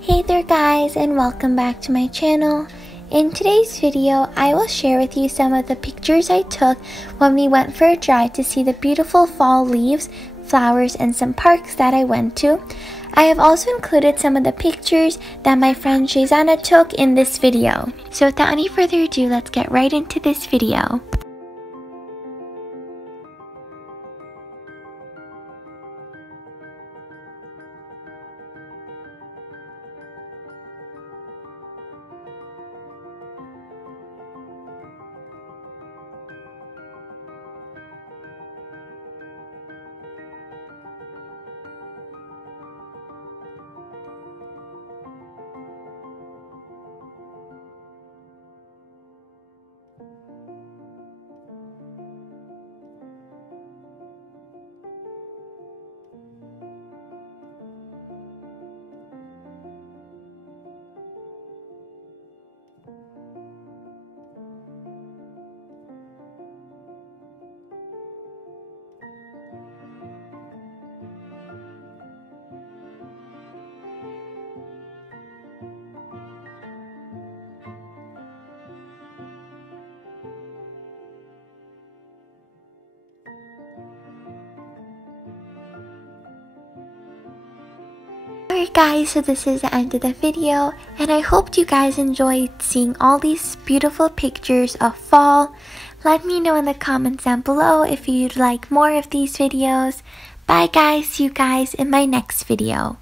Hey there guys, and welcome back to my channel. In today's video, I will share with you some of the pictures I took when we went for a drive to see the beautiful fall leaves, flowers, and some parks that I went to. I have also included some of the pictures that my friend Shazana took in this video. So without any further ado, let's get right into this video. Alright guys, so this is the end of the video, and I hope you guys enjoyed seeing all these beautiful pictures of fall. Let me know in the comments down below if you'd like more of these videos. Bye guys, see you guys in my next video.